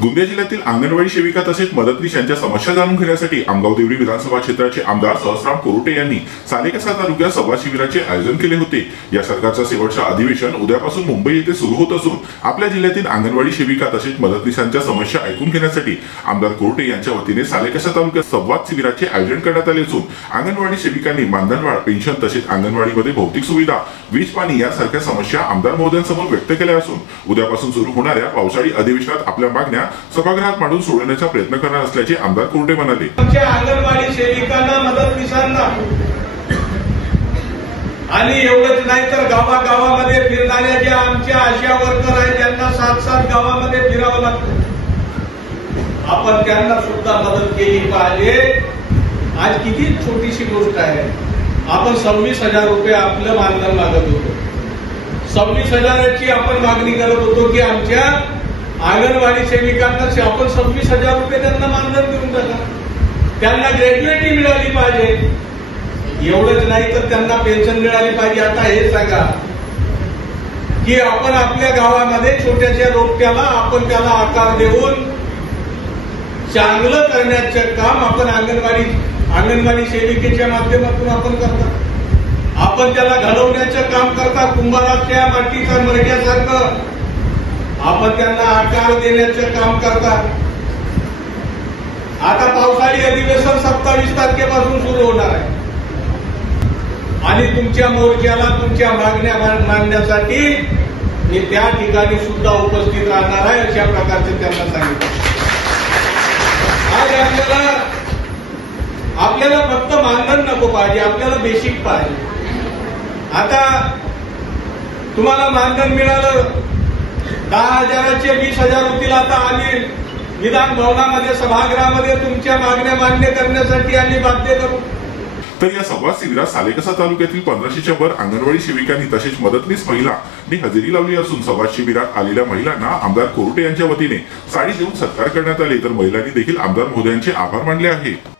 गोंदिया जिल्ह्यातील अंगणवाडी सेविका तसेच मदतनीस यांच्या समस्या जाणून घेण्यासाठी आमगाव देवरी विधानसभा क्षेत्राचे आमदार सहस्राम कोरुटे यांनी सालेकसा तालुक्यात संवाद शिबिराचे आयोजन केले होते। या सरकारचा शेवटचा अधिवेशन उद्यापासून मुंबई येथे सुरू होत असून आपल्या जिल्ह्यातील अंगणवाडी सेविका तसेच मदतनीसांच्या समस्या ऐकून घेण्यासाठी आमदार कोरुटे यांच्या वतीने सालेकसा तालुक्यात संवाद शिबिराचे आयोजन करण्यात आले असून अंगणवाडी सेविकांनी मानधनवाढ, पेन्शन तसेच अंगणवाडीमध्ये भौतिक सुविधा, वीज पाणी यासारख्या समस्या आमदार महोदयांसमोर व्यक्त केल्या असून उद्यापासून सुरू होणाऱ्या पावसाळी अधिवेशनात आपल्या मागण्या सभागृहात मांडून सोडवण्याचा प्रयत्न करणार असल्याचे आमदार कोरुटे म्हणाले। आमच्या अंगणवाडी सेविकांना, मदतनीसांना आणि एवढंच नाही तर गावागावामध्ये फिरणाऱ्या ज्या आमच्या आशा वर्कर आहेत त्यांना 7-7 गावामध्ये फिरावं लागतं। आपण त्यांना सुद्धा मदत केली पाहिजे। आज किती छोटीशी गोष्ट आहे, आपण 26,000 रुपये आपलं मानधन मागत होतो। 26,000ची आपण मागणी करत होतो की आमच्या अंगणवाडी सेविकांना आपण 26,000 रुपये त्यांना मानधन देऊन टाका, त्यांना ग्रॅज्युएटी मिळाली पाहिजे। एवढंच नाही तर त्यांना पेन्शन मिळाली पाहिजे। आता हे सांगा की आपण आपल्या गावामध्ये छोट्याशा रोपट्याला आपण त्याला आकार देऊन चांगलं करण्याचं काम आपण अंगणवाडी सेविकेच्या माध्यमातून आपण करता। आपण त्याला घडवण्याचं काम करता। कुंभाराच्या मातीचा मरण्यासारखं आपण त्यांना आकार देण्याचं काम करता। आता पावसाळी अधिवेशन 27 तारखेपासून सुरू होणार आहे आणि तुमच्या मोर्चाला तुमच्या मागण्या मांडण्यासाठी मी त्या ठिकाणी सुद्धा उपस्थित राहणार आहे, अशा प्रकारचे त्यांना सांगितलं। आज आपल्याला फक्त मानधन नको पाहिजे, आपल्याला बेसिक पाहिजे। आता तुम्हाला मानधन मिळालं, 10,000चे 20,000 होतील। आता आम्ही विधान भवनामध्ये, सभागृहामध्ये तुमच्या मागण्या मान्य करण्यासाठी आम्ही बाध्य करू। तर या संवाद शिबिरात सालेकसा तालुक्यातील 1500च्या वर अंगणवाडी सेविकांनी तसेच मदतनीस महिलांनी हजेरी लावली असून संवाद शिबिरात आलेल्या महिलांना आमदार कोरुटे यांच्या वतीने साडी देऊन सत्कार करण्यात आले, तर महिलांनी देखील आमदार महोदयांचे आभार मानले आहे।